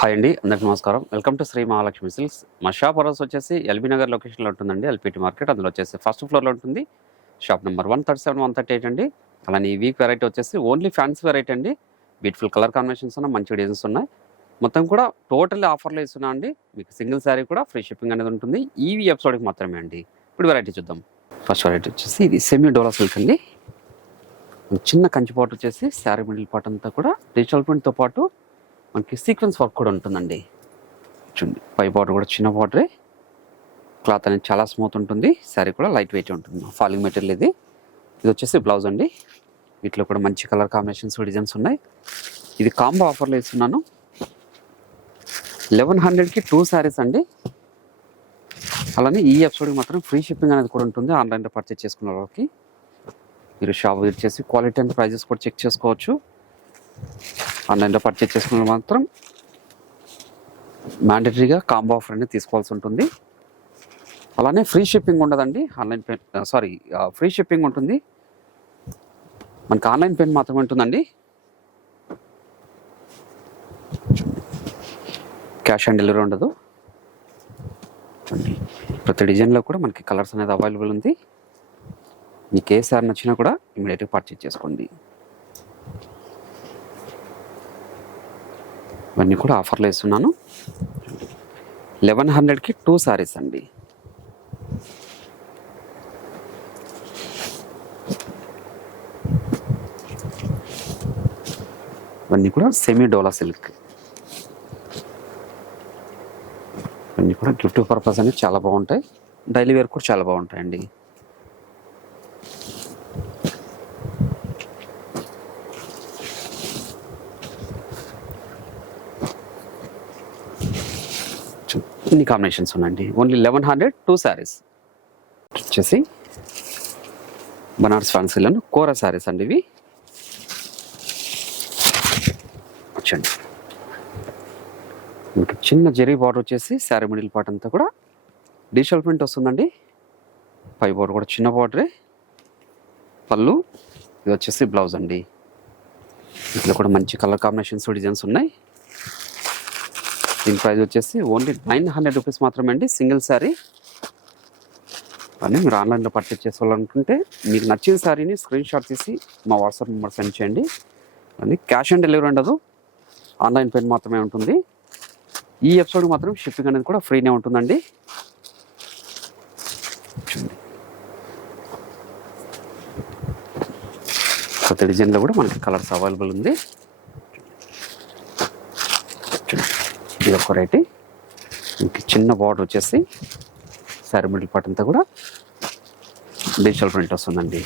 Hi అండి అందరికి నమస్కారం. Welcome to Sri Mahalakshmi silks. మా షాప్ అడ్రస్ వచ్చేసి ఎల్బీ నగర్ లొకేషన్లో ఉంటుందండి ఎల్పిటి మార్కెట్. అందులో వచ్చేసి ఫస్ట్ ఫ్లోర్లో ఉంటుంది. Shop number one thirty seven one thirty eight అండి. అలానే ఈ వీక్ వెరైటీ వచ్చేసి ఓన్లీ ఫ్యాన్సీ వెరైటీ అండి. బ్యూటిఫుల్ కలర్ కాంబినేషన్స్ ఉన్నాయి మంచి డిజైన్స్ ఉన్నాయి. మొత్తం కూడా టోటల్ ఆఫర్లో ఇస్తున్నా అండి. మీకు సింగిల్ శారీ కూడా ఫ్రీ షిప్పింగ్ అనేది ఉంటుంది. ఈ ఎపిసోడ్కి మాత్రమే అండి. ఇప్పుడు వెరైటీ చూద్దాం. ఫస్ట్ వెరైటీ వచ్చేసి ఇది సెమీ డోలా సిల్క్ అండి. చిన్న కంచి పాటు వచ్చేసి శారీ మిడిల్ పాట అంతా కూడా డిజిటల్ ప్రింట్తో పాటు మనకి సీక్వెన్స్ వర్క్ కూడా ఉంటుందండి. చూడండి పై బార్డర్ కూడా చిన్న బార్డరే. క్లాత్ అనేది చాలా స్మూత్ ఉంటుంది. శారీ కూడా లైట్ వెయిట్ ఉంటుంది. ఫాలింగ్ మెటీరియల్ ఇది. ఇది వచ్చేసి బ్లౌజ్ అండి. వీటిలో కూడా మంచి కలర్ కాంబినేషన్స్ డిజైన్స్ ఉన్నాయి. ఇది కాంబో ఆఫర్లో ఇస్తున్నాను. లెవెన్ హండ్రెడ్కి టూ శారీస్ అండి. అలానే ఈ ఎపిసోడ్కి మాత్రం ఫ్రీ షిప్పింగ్ అనేది కూడా ఉంటుంది. ఆన్లైన్లో పర్చేస్ చేసుకున్న వాళ్ళకి మీరు షాప్ విజిట్ చేసి క్వాలిటీ అండ్ ప్రైజెస్ కూడా చెక్ చేసుకోవచ్చు. ఆన్లైన్లో పర్చేస్ చేసుకున్న మాత్రం మ్యాండటరీగా కాంబో ఆఫర్ అనేది తీసుకోవాల్సి ఉంటుంది. అలానే ఫ్రీ షిప్పింగ్ ఉండదండి. Online payment sorry free shipping ఉంటుంది. మనకి ఆన్లైన్ పేమెంట్ మాత్రమే ఉంటుందండి. క్యాష్ ఆన్ డెలివరీ ఉండదు. ప్రతి డిజైన్లో కూడా మనకి కలర్స్ అనేది అవైలబుల్ ఉంది. మీకు ఏ సార్ నచ్చినా కూడా ఇమీడియట్గా పర్చేజ్ చేసుకోండి. ఇవన్నీ కూడా ఆఫర్లో ఇస్తున్నాను లెవెన్ హండ్రెడ్కి టూ సారీస్ అండి. ఇవన్నీ కూడా సెమీ డోలా సిల్క్ ఇవన్నీ కూడా గిఫ్ట్ పర్పస్ అనేది చాలా బాగుంటాయి. డైలీ వేర్ కూడా చాలా బాగుంటాయండి. ఇన్ని కాంబినేషన్స్ ఉన్నాయండి? Only eleven hundred two saris వచ్చేసి బనార్స్ ఫ్యాన్సీలను కోర శారీస్ అండి ఇవి. వచ్చండి మీకు చిన్న జెరీ బార్డర్ వచ్చేసి శారీ మిడిల్ పార్ట్ అంతా కూడా డిజిటల్ ప్రింట్ వస్తుందండి. పై బార్డర్ కూడా చిన్న బార్డరే. పళ్ళు ఇది వచ్చేసి బ్లౌజ్ అండి. ఇందులో కూడా మంచి కలర్ కాంబినేషన్స్ డిజైన్స్ ఉన్నాయి. దీని ప్రైస్ వచ్చేసి ఓన్లీ నైన్ హండ్రెడ్ రూపీస్ మాత్రమే అండి సింగిల్ శారీ అని మీరు ఆన్లైన్లో పర్చేస్ చేసుకోవాలనుకుంటే మీకు నచ్చిన శారీని స్క్రీన్ షాట్ తీసి మా వాట్సాప్ నెంబర్ సెండ్ చేయండి. అని క్యాష్ ఆన్ డెలివరీ ఉండదు ఆన్లైన్ పేమెంట్ మాత్రమే ఉంటుంది. ఈ ఎపిసోడ్ మాత్రం షిప్పింగ్ అనేది కూడా ఫ్రీనే ఉంటుందండి. కొత్త ప్రతి డిజైన్లో కూడా మనకి కలర్స్ అవైలబుల్ ఉంది చూడండి. ఇది ఒక వెరైటీ ఇంక చిన్న బార్డర్ వచ్చేసి శారీ మిడిల్ పార్ట్ అంతా కూడా డిజిటల్ ప్రింట్ వస్తుందండి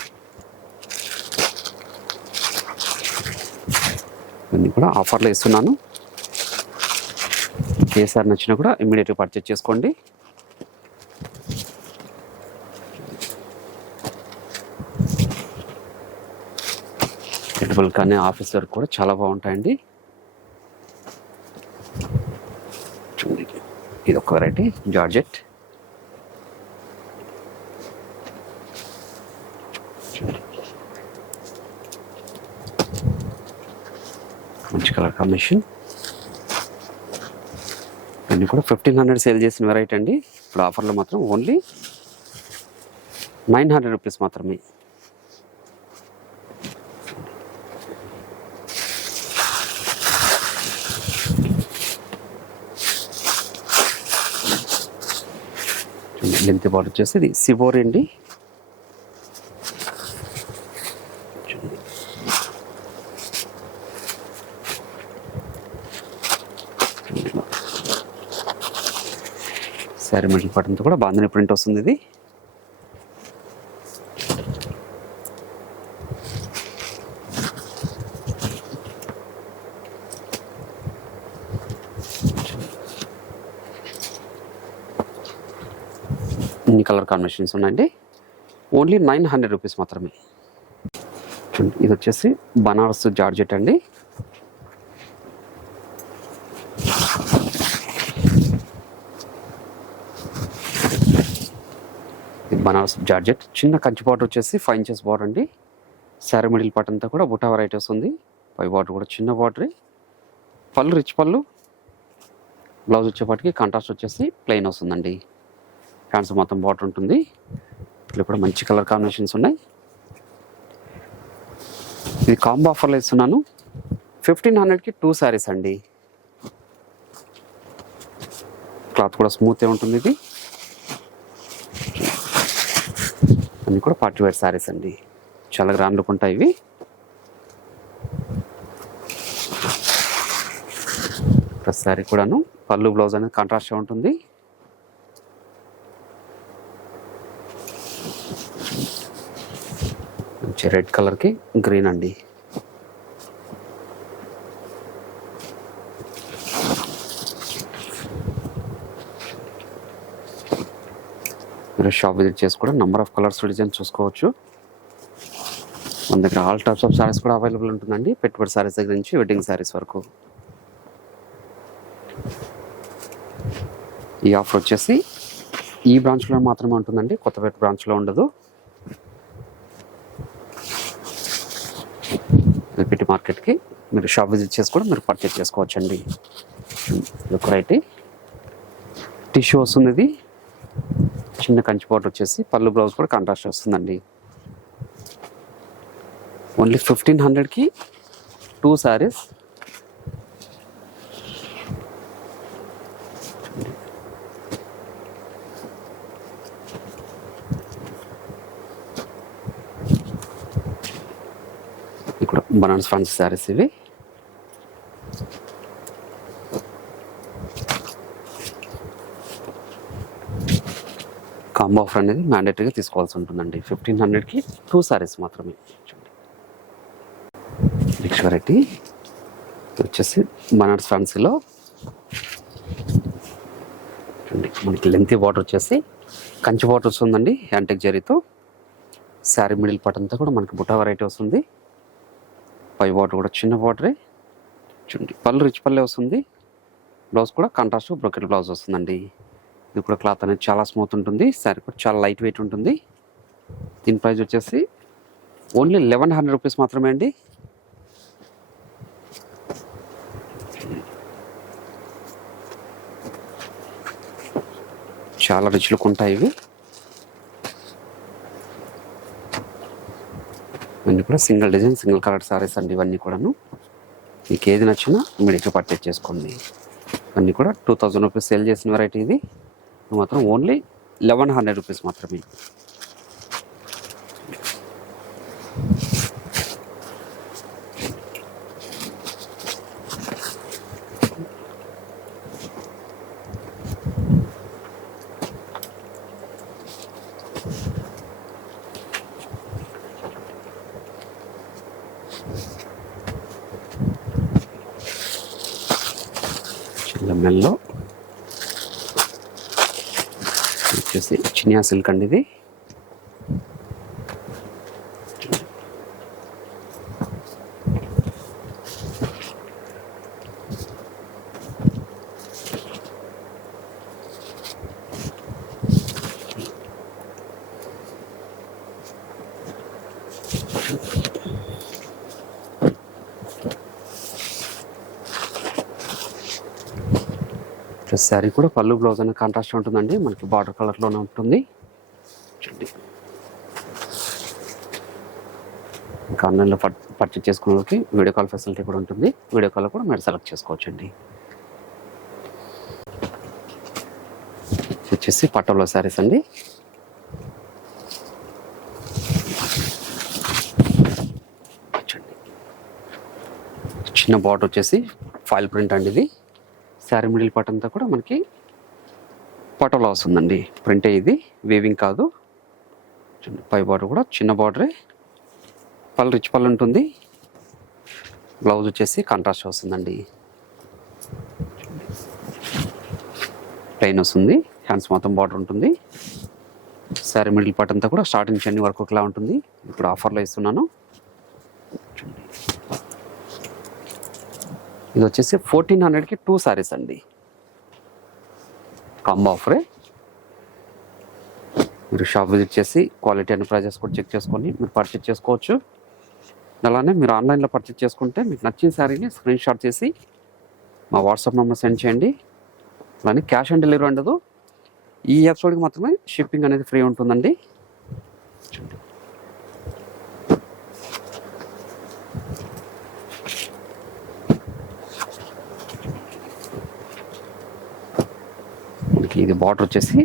ఇవన్నీ కూడా ఆఫర్లో ఇస్తున్నాను. ఏ సార్ నచ్చినా కూడా ఇమ్మీడియట్గా పర్చేజ్ చేసుకోండి. ఎడిబుల్ కానీ ఆఫీస్ వరకు కూడా చాలా బాగుంటాయండి చూడండి ఇది ఒక వెరైటీ జార్జెట్. మంచి కలర్ కాంబినేషన్. ఇవన్నీ కూడా ఫిఫ్టీన్ హండ్రెడ్ సేల్ చేసిన వెరైటీ అండి. ఇప్పుడు ఆఫర్లో మాత్రం ఓన్లీ నైన్ హండ్రెడ్ రూపీస్ మాత్రమే. లెంత్ బార్డర్ వచ్చేసి ఇది. సిబోరి అండి. శారీ మిడిల్ పార్ట్ కూడా బాగానే ప్రింట్ వస్తుంది ఇది. ఇన్ని కలర్ కాంబినేషన్స్ ఉన్నాయండి? ఓన్లీ నైన్ హండ్రెడ్ రూపీస్ మాత్రమే. చూడండి ఇది వచ్చేసి బనారస్ జార్జెట్ అండి. ఇది బనారస్ జార్జెట్. చిన్న కంచి బార్డర్ వచ్చేసి ఫైవ్ ఇంచెస్ బార్డర్ అండి. శారీ మిడిల్ పార్ట్ అంతా కూడా బుటా వెరైటీస్ వస్తుంది పై బార్డర్ కూడా చిన్న బార్డర్. పళ్ళు రిచ్ పళ్ళు. బ్లౌజ్ వచ్చేపాటికి కాంట్రాస్ట్ వచ్చేసి ప్లెయిన్ వస్తుందండి. హ్యాండ్స్ మొత్తం బాటర్ ఉంటుంది. ఇట్లా కూడా మంచి కలర్ కాంబినేషన్స్ ఉన్నాయి. ఇది కాంబో ఆఫర్లో ఇస్తున్నాను. ఫిఫ్టీన్ హండ్రెడ్కి టూ శారీస్ అండి. క్లాత్ కూడా స్మూత్గా ఉంటుంది ఇది. అన్ని కూడా పార్టీ వేర్ శారీస్ అండి. చాలా గ్రాండ్ లుక్ ఉంటాయి ఇవి. ప్రతి శారీ కూడాను పళ్ళు బ్లౌజ్ అనేది కాంట్రాస్ట్గా ఉంటుంది. మంచి రెడ్ కలర్కి గ్రీన్ అండి. మీరు షాప్ విజిట్ చేసి కూడా నెంబర్ ఆఫ్ కలర్స్ డిజైన్ చూసుకోవచ్చు. మన దగ్గర ఆల్ టైప్స్ ఆఫ్ శారీస్ కూడా అవైలబుల్ ఉంటుందండి. పెట్టుబడి శారీస్ దగ్గర నుంచి వెడ్డింగ్ శారీస్ వరకు. ఈ ఆఫర్ వచ్చేసి ఈ బ్రాంచ్లో మాత్రమే ఉంటుందండి. కొత్తపేట బ్రాంచ్లో ఉండదు. బిట్ మార్కెట్కి మీరు షాప్ విజిట్ చేసి కూడా మీరు పర్చేజ్ చేసుకోవచ్చండి. ఒక రైట్ టిష్యూ వస్తుంది చిన్న కంచి పౌడర్ వచ్చేసి పళ్ళు బ్లౌజ్ కూడా కాంట్రాస్ట్ వస్తుందండి. ఓన్లీ ఫిఫ్టీన్ హండ్రెడ్కి టూ శారీస్ బనాన్స్ ఫ్రాన్స్ శారీస్ ఇవి. కాంబో ఆఫర్ అనేది మ్యాండేటరీగా తీసుకోవాల్సి ఉంటుందండి. ఫిఫ్టీన్ హండ్రెడ్కి టూ సారీస్ మాత్రమే. చూడండి. నెక్స్ట్ వెరైటీ వచ్చేసి బనార్స్ ఫ్యాన్సీలో చూడండి మనకి లెంతీ బార్డర్ వచ్చేసి కంచి బార్డర్ వస్తుందండి యాంటిక్ జరీతో శారీ మిడిల్ పార్ట్ అంతా కూడా మనకి బుట్ట వెరైటీ వస్తుంది. పై వాటర్ కూడా చిన్న బార్డరే చూడండి పళ్ళు రిచ్ పల్లె వస్తుంది. బ్లౌజ్ కూడా కాంట్రాస్ట్ బ్రొకెట్ బ్లౌజ్ వస్తుందండి. ఇది కూడా క్లాత్ అనేది చాలా స్మూత్ ఉంటుంది. శారీ కూడా చాలా లైట్ వెయిట్ ఉంటుంది. దీని ప్రైస్ వచ్చేసి ఓన్లీ లెవెన్ హండ్రెడ్ రూపీస్ మాత్రమే అండి. చాలా రిచ్ ఉంటాయి ఇవి. అన్నీ కూడా single design single colour saris అండి ఇవన్నీ కూడాను. మీకు ఏది నచ్చినా ఇమీడియట్గా పర్చేజ్ చేసుకోండి. ఇవన్నీ కూడా టూ థౌజండ్ రూపీస్ సేల్ చేసిన వెరైటీ ఇది. మాత్రం ఓన్లీ లెవెన్ హండ్రెడ్ రూపీస్ మాత్రమే. ఎంఎల్లో వచ్చేసి చినియా సిల్క్ అండి ఇది. డ్రెస్ శారీ కూడా పళ్ళు బ్లౌజ్ అనే కాంట్రాస్ట్ ఉంటుందండి. మనకి బార్డర్ కలర్లోనే ఉంటుంది. చూడండి. ఇంకా ఆన్లైన్లో పర్చేజ్ చేసుకునే వాళ్ళకి వీడియో కాల్ ఫెసిలిటీ కూడా ఉంటుంది. వీడియో కాల్ కూడా మీరు సెలెక్ట్ చేసుకోవచ్చండి. వచ్చేసి పట్టోలో శారీస్ అండి. చిన్న బాట్ వచ్చేసి ఫైల్ ప్రింట్ అండి ఇది. శారీ మిడిల్ పార్ట్ అంతా కూడా మనకి పటోలా వస్తుందండి ప్రింటే ఇది వేవింగ్ కాదు. పై బార్డర్ కూడా చిన్న బార్డరే పళ్ళు రిచ్ పళ్ళు ఉంటుంది. బ్లౌజ్ వచ్చేసి కాంట్రాస్ట్ వస్తుందండి. ప్లెయిన్ వస్తుంది. హ్యాండ్స్ మొత్తం బార్డర్ ఉంటుంది. శారీ మిడిల్ పార్ట్ అంతా కూడా స్టార్టింగ్ నుంచి అన్ని వరకు ఒకలా ఉంటుంది. ఇప్పుడు ఆఫర్లో ఇస్తున్నాను. ఇది వచ్చేసి ఫోర్టీన్ హండ్రెడ్కి టూ సారీస్ అండి. కాంబో ఆఫరే మీరు షాప్ విజిట్ చేసి క్వాలిటీ అండ్ ప్రైజెస్ కూడా చెక్ చేసుకొని మీరు పర్చేజ్ చేసుకోవచ్చు. అలానే మీరు ఆన్లైన్లో పర్చేజ్ చేసుకుంటే మీకు నచ్చిన శారీని స్క్రీన్ షాట్ చేసి మా వాట్సాప్ నెంబర్ సెండ్ చేయండి. అలానే క్యాష్ ఆన్ డెలివరీ ఉండదు. ఈ ఎపిసోడ్కి మాత్రమే షిప్పింగ్ అనేది ఫ్రీ ఉంటుందండి. మనకి ఇది బార్డర్ వచ్చేసి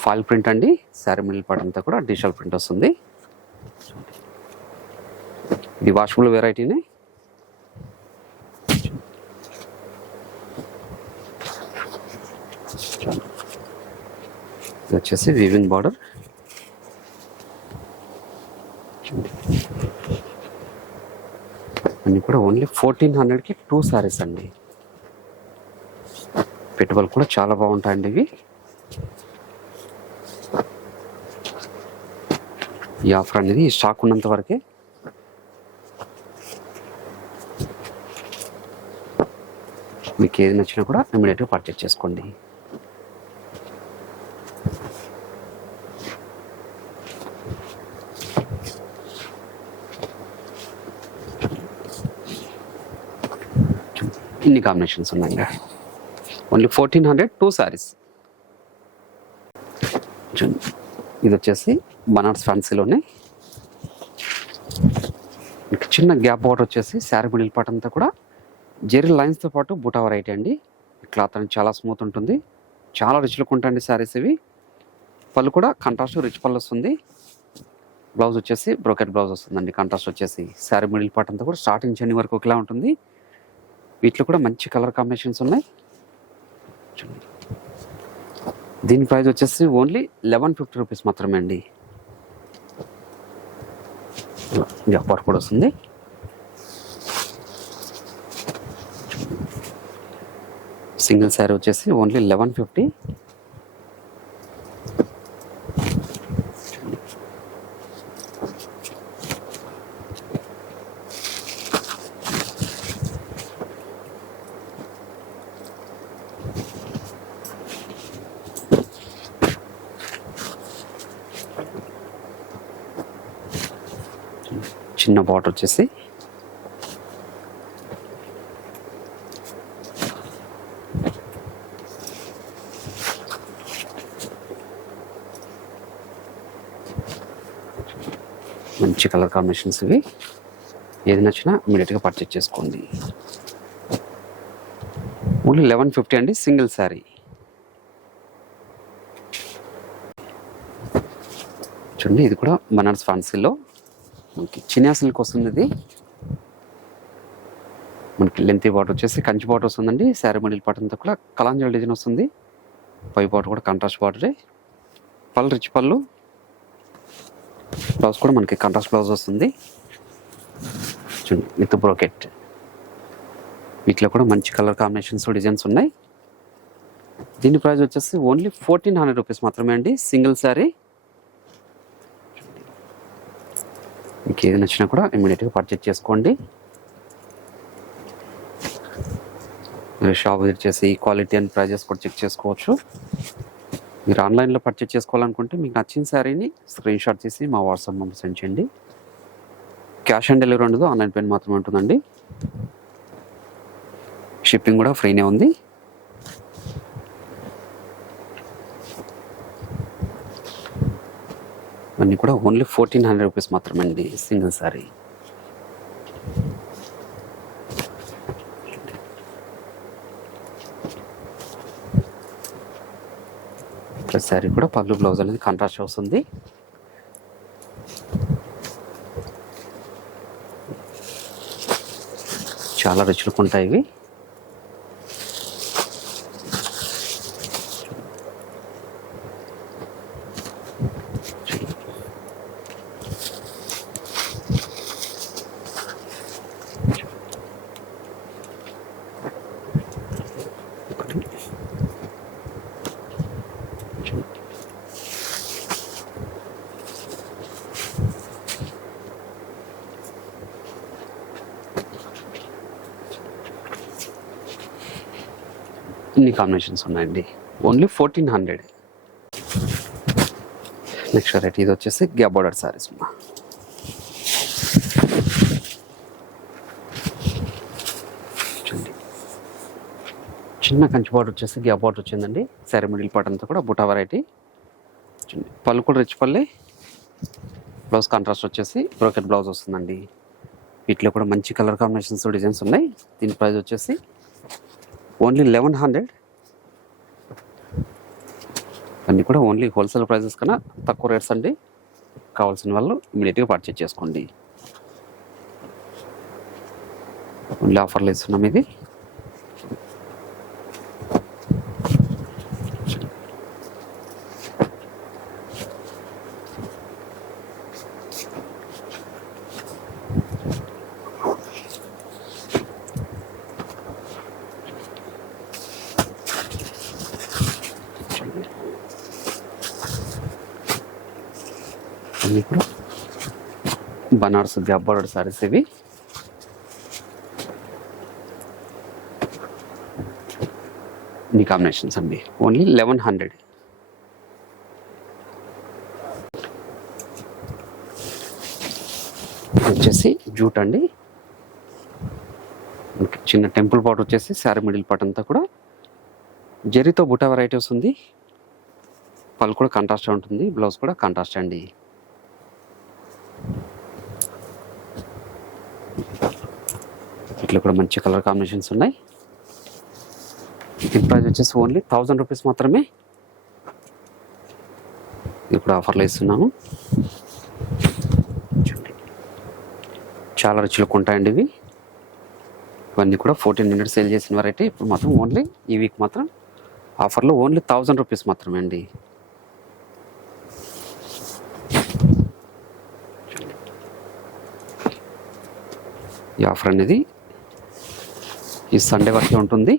ఫాయిల్ ప్రింట్ అండి. శారీ మిడిల్ పార్ట్ అంతా కూడా డిజిటల్ ప్రింట్ వస్తుంది. ఇది వాషబుల్ వెరైటీనే. ఇది వచ్చేసి వీవింగ్ బార్డర్. అన్నీ కూడా ఓన్లీ ఫోర్టీన్ హండ్రెడ్కి టూ సారీస్ అండి. పెట్టుబడులు కూడా చాలా బాగుంటాయండి ఇవి. ఈ ఆఫర్ అనేది స్టాక్ ఉన్నంత వరకే. మీకు ఏది నచ్చినా కూడా ఇమీడియట్గా పర్చేస్ చేసుకోండి. ఇన్ని కాంబినేషన్స్ ఉన్నాయి only fourteen hundred two saris ఇది వచ్చేసి బనార్స్ ఫ్యాన్సీలోనే. చిన్న గ్యాప్ బార్డర్ వచ్చేసి శారీ మిడిల్ పార్ట్ అంతా కూడా. జెరీ లైన్స్తో పాటు బుటా వెరైటీ అండి. క్లాత్ అనేది చాలా స్మూత్ ఉంటుంది. చాలా రిచ్ లుక్ ఉంటాయండి శారీస్ ఇవి. పళ్ళు కూడా కంట్రాస్ట్ రిచ్ పళ్ళు వస్తుంది. బ్లౌజ్ వచ్చేసి బ్రోకెట్ బ్లౌజ్ వస్తుందండి. కంట్రాస్ట్ వచ్చేసి శారీ మిడిల్ పార్ట్ అంతా కూడా స్టార్టింగ్ చెండి వరకు ఒకలా ఉంటుంది. వీటిలో కూడా మంచి కలర్ కాంబినేషన్స్ ఉన్నాయి. చూడండి. దీని ప్రైస్ వచ్చేసి ఓన్లీ లెవెన్ ఫిఫ్టీ రూపీస్ మాత్రమే అండి. వర్క్ కూడా వస్తుంది. సింగిల్ శారీ వచ్చేసి ఓన్లీ లెవెన్ ఫిఫ్టీ. చిన్న బార్డర్ వచ్చేసి. మంచి కలర్ కాంబినేషన్స్ ఇవి. ఏది నచ్చినా ఇమీడియట్గా పర్చేజ్ చేసుకోండి. ఓన్లీ లెవెన్ ఫిఫ్టీ అండి సింగిల్ శారీ చూడండి ఇది కూడా బనారస్ ఫ్యాన్సీలో మనకి చినియా సిల్క్ వస్తుంది ఇది మనకి లెంత్ బాటర్ వచ్చేసి కంచి బాటర్ వస్తుందండి. శారీ మిడిల్ అంతా కూడా కలాంజల్ డిజైన్ వస్తుంది. పై బాటర్ కూడా కంట్రాస్ట్ బాటరే పళ్ళు రిచ్ పళ్ళు. బ్లౌజ్ కూడా మనకి కంట్రాస్ట్ బ్లౌజ్ వస్తుంది. చూడండి విత్ బ్రోకెట్. వీటిలో కూడా మంచి కలర్ కాంబినేషన్స్ డిజైన్స్ ఉన్నాయి. దీని ప్రైస్ వచ్చేసి ఓన్లీ ఫోర్టీన్ హండ్రెడ్ రూపీస్ మాత్రమే అండి. సింగిల్ శారీ మీకు ఏది నచ్చినా కూడా ఇమీడియట్గా పర్చేజ్ చేసుకోండి. షాప్ విజిట్ చేసి క్వాలిటీ అండ్ ప్రైజెస్ కూడా చెక్ చేసుకోవచ్చు. మీరు ఆన్లైన్లో పర్చేజ్ చేసుకోవాలనుకుంటే మీకు నచ్చిన శారీని స్క్రీన్ షాట్ తీసి మా వాట్సాప్ నెంబర్ సెండ్ చేయండి. క్యాష్ ఆన్ డెలివరీ ఉండదు ఆన్లైన్ పేమెంట్ మాత్రమే ఉంటుందండి. షిప్పింగ్ కూడా ఫ్రీనే ఉంది. ఇవన్నీ కూడా ఓన్లీ ఫోర్టీన్ హండ్రెడ్ రూపీస్ మాత్రమే అండి సింగిల్ సారీ. ప్లస్ శారీ కూడా పళ్ళు బ్లౌజ్ అనేది కాంట్రాస్ట్ వస్తుంది. చాలా రుచులు ఉంటాయి ఇవి. ఇన్ని కాంబినేషన్స్ ఉన్నాయండి? Only fourteen hundred next variety ఇది వచ్చేసి గ్యాప్ బోర్డర్ సారీస్ ఉన్నా చిన్న కంచి బార్డర్ వచ్చేసి గ్యాప్ బార్డర్ వచ్చిందండి. సారీ మిడిల్ పార్ట్ అంతా కూడా బుటా వెరైటీ చూడండి. పళ్ళు కూడా రిచ్ పల్లె బ్లౌజ్ కాంట్రాస్ట్ వచ్చేసి బ్రోకెట్ బ్లౌజ్ వస్తుందండి. వీటిలో కూడా మంచి కలర్ కాంబినేషన్స్ డిజైన్స్ ఉన్నాయి. దీని ప్రైస్ వచ్చేసి ఓన్లీ లెవెన్ హండ్రెడ్ అన్నీ కూడా ఓన్లీ హోల్సేల్ ప్రైజెస్ కన్నా తక్కువ రేట్స్ అండి. కావాల్సిన వాళ్ళు ఇమీడియట్గా పర్చేజ్ చేసుకోండి. ఓన్లీ ఆఫర్లు ఇస్తున్నాం ఇది అన్నీ కూడా బనారస్ గబ్బర్డ్ సారీస్ ఇవి. ఇన్ని కాంబినేషన్స్ అండి. Only eleven hundred. వచ్చేసి జూట్ అండి. చిన్న టెంపుల్ పాట్ వచ్చేసి శారీ మిడిల్ పాట్ అంతా కూడా. జరీతో బుటా వెరైటీ వస్తుంది పళ్ళు కూడా కాంట్రాస్ట్ ఉంటుంది. బ్లౌజ్ కూడా కాంట్రాస్ట్ అండి. ఇట్లా కూడా మంచి కలర్ కాంబినేషన్స్ ఉన్నాయి. దీని ప్రైస్ వచ్చేసి ఓన్లీ థౌజండ్ రూపీస్ మాత్రమే ఇప్పుడు ఆఫర్లు ఇస్తున్నాము చాలా రుచులకు ఉంటాయండి ఇవి. ఇవన్నీ కూడా ఫోర్టీన్ హండ్రెడ్ సేల్ చేసిన వెరైటీ ఇప్పుడు మాత్రం ఓన్లీ ఈ వీక్ మాత్రం ఆఫర్లో ఓన్లీ థౌజండ్ రూపీస్ మాత్రమే అండి. ఈ ఆఫర్ అనేది ఈ సండే వరకే ఉంటుంది.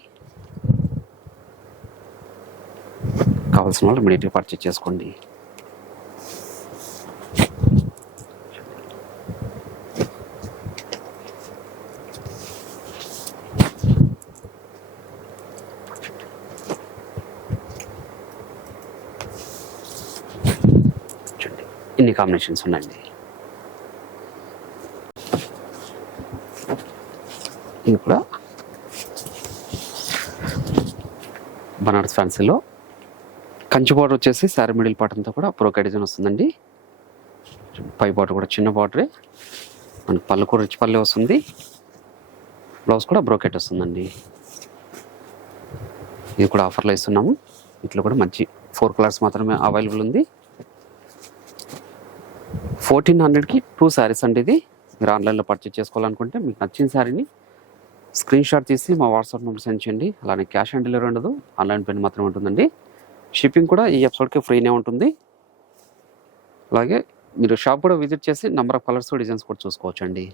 కావాల్సిన వాళ్ళు ఇమీడియట్గా పర్చేజ్ చేసుకోండి. ఇన్ని కాంబినేషన్స్ ఉన్నాయండి. ఇది కూడా బనారస్ ఫ్యాన్సీలో. కంచి బార్డర్ వచ్చేసి శారీ మిడిల్ పాటంతో కూడా బ్రోకెట్ డిజైన్ వస్తుందండి. పై బార్డర్ కూడా చిన్న బార్డరే. మన పళ్ళు కూడా రిచ్ పల్లె వస్తుంది. బ్లౌజ్ కూడా బ్రోకెట్ వస్తుందండి. ఇది కూడా ఆఫర్లో ఇస్తున్నాము. ఇట్లా కూడా మంచి ఫోర్ కలర్స్ మాత్రమే అవైలబుల్ ఉంది. ఫోర్టీన్ హండ్రెడ్కి టూ శారీస్ అండి ఇది. మీరు ఆన్లైన్లో పర్చేస్ చేసుకోవాలనుకుంటే మీకు నచ్చిన శారీని స్క్రీన్ షాట్ తీసి మా వాట్సాప్ నెంబర్ సెండ్ చేయండి. అలానే క్యాష్ ఆన్ డెలివరీ ఉండదు. ఆన్లైన్ పేమెంట్ మాత్రమే ఉంటుందండి. షిప్పింగ్ కూడా ఈ ఎపిసోడ్కి ఫ్రీనే ఉంటుంది. అలాగే మీరు షాప్ కూడా విజిట్ చేసి నెంబర్ ఆఫ్ కలర్స్ డిజైన్స్ కూడా చూసుకోవచ్చండి.